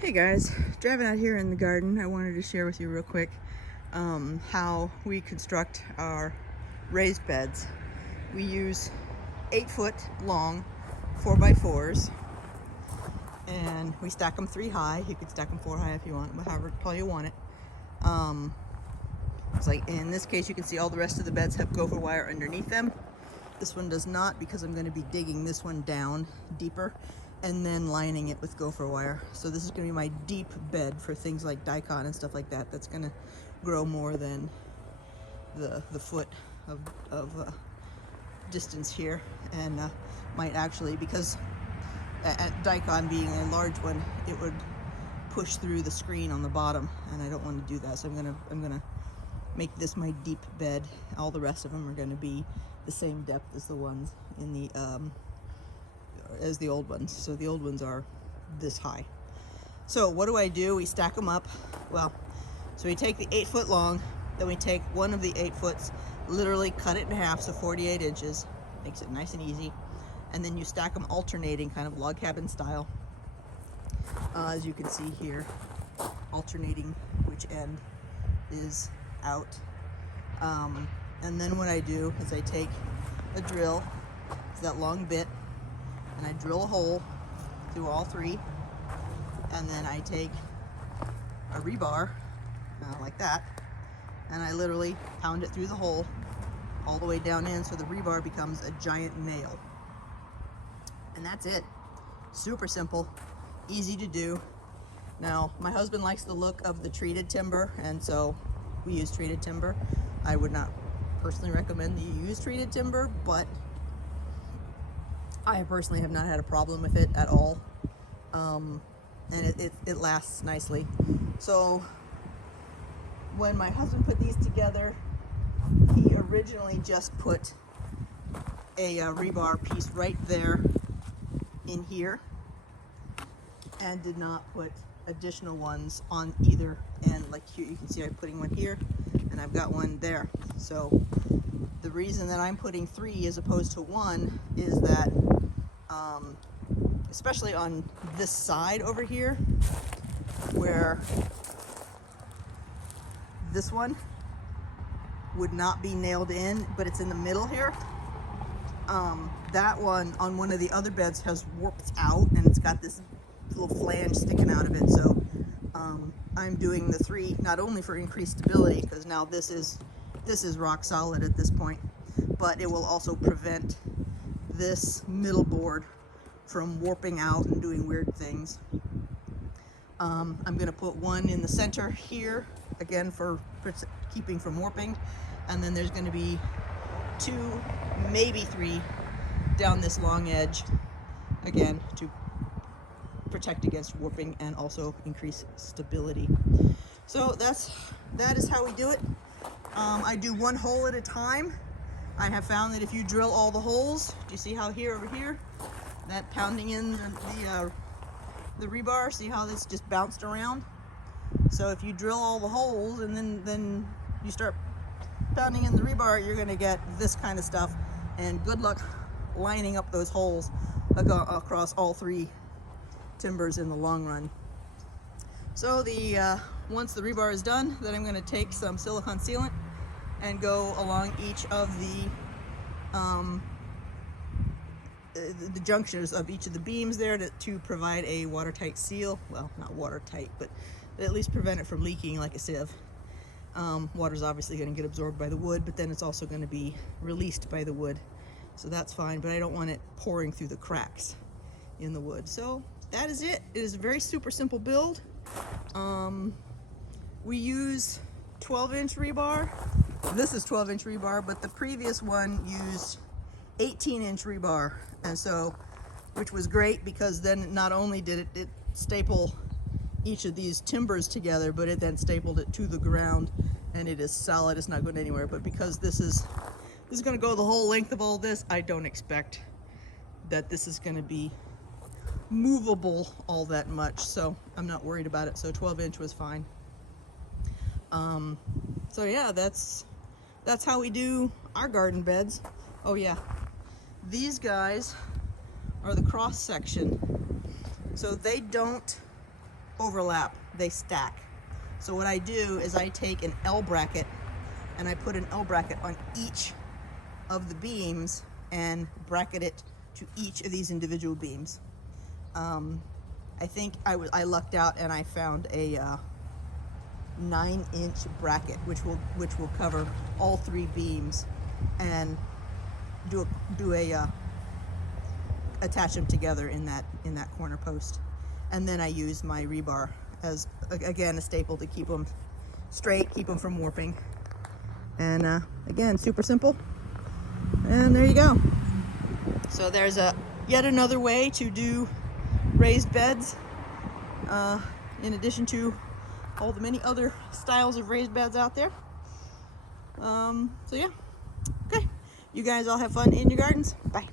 Hey guys, driving out here in the garden, I wanted to share with you real quick how we construct our raised beds. We use 8-foot long 4x4s and we stack them 3 high. You could stack them 4 high if you want, however tall you want it. It's like in this case you can see all the rest of the beds have gopher wire underneath them. This one does not, because I'm going to be digging this one down deeper and then lining it with gopher wire. So this is going to be my deep bed for things like daikon and stuff like that. That's going to grow more than the foot of distance here, and might actually, because at daikon being a large one, it would push through the screen on the bottom, and I don't want to do that. So I'm gonna make this my deep bed. All the rest of them are going to be the same depth as the ones in the as the old ones. So the old ones are this high. So what do? We stack them up. Well, so we take the 8-foot long, then we take one of the 8 foots, literally cut it in half, so 48 inches, makes it nice and easy, and then you stack them alternating, kind of log cabin style, as you can see here, alternating which end is out. And then what I do is I take a drill, it's that long bit, and I drill a hole through all 3, and then I take a rebar like that, and I literally pound it through the hole all the way down in, so the rebar becomes a giant nail. And that's it. Super simple, easy to do. Now, my husband likes the look of the treated timber, and so we use treated timber. I would not personally recommend that you use treated timber, but I personally have not had a problem with it at all. And it lasts nicely. So when my husband put these together, he originally just put a rebar piece right there in here and did not put additional ones on either end. Like here, you can see I'm putting one here and I've got one there. So the reason that I'm putting 3 as opposed to 1 is that especially on this side over here, where this one would not be nailed in, but it's in the middle here. That one on one of the other beds has warped out, and it's got this little flange sticking out of it. So I'm doing the 3 not only for increased stability, because now this is rock solid at this point, but it will also prevent this middle board from warping out and doing weird things. I'm going to put 1 in the center here, again for keeping from warping, and then there's going to be 2, maybe 3 down this long edge, again to protect against warping and also increase stability. So that is how we do it. I do 1 hole at a time. I have found that if you drill all the holes, do you see how here over here, that pounding in the rebar, see how this just bounced around? So if you drill all the holes and then you start pounding in the rebar, you're going to get this kind of stuff, and good luck lining up those holes across all 3 timbers in the long run. So once the rebar is done, then I'm going to take some silicone sealant and go along each of the junctures of each of the beams there to provide a watertight seal. Well, not watertight, but at least prevent it from leaking like a sieve. Water's obviously going to get absorbed by the wood, but then it's also going to be released by the wood. So that's fine, but I don't want it pouring through the cracks in the wood. So that is it. It is a very super simple build. We use 12-inch rebar. This is 12-inch rebar, but the previous one used 18-inch rebar, and so, which was great, because then not only did it staple each of these timbers together, but it then stapled it to the ground, and it is solid. It's not going anywhere. But because this is going to go the whole length of all this, I don't expect that this is going to be movable all that much, so I'm not worried about it. So 12-inch was fine. So yeah, that's how we do our garden beds. Oh yeah, these guys are the cross section, so they don't overlap, they stack. So what I do is I take an L bracket and I put an L bracket on each of the beams and bracket it to each of these individual beams. I think I lucked out and I found a 9-inch bracket which will cover all 3 beams and attach them together in that corner post. And then I use my rebar as again a staple to keep them straight, keep them from warping. And again, super simple. And there you go. So there's yet another way to do raised beds, in addition to all the many other styles of raised beds out there. So yeah, okay. You guys all have fun in your gardens. Bye.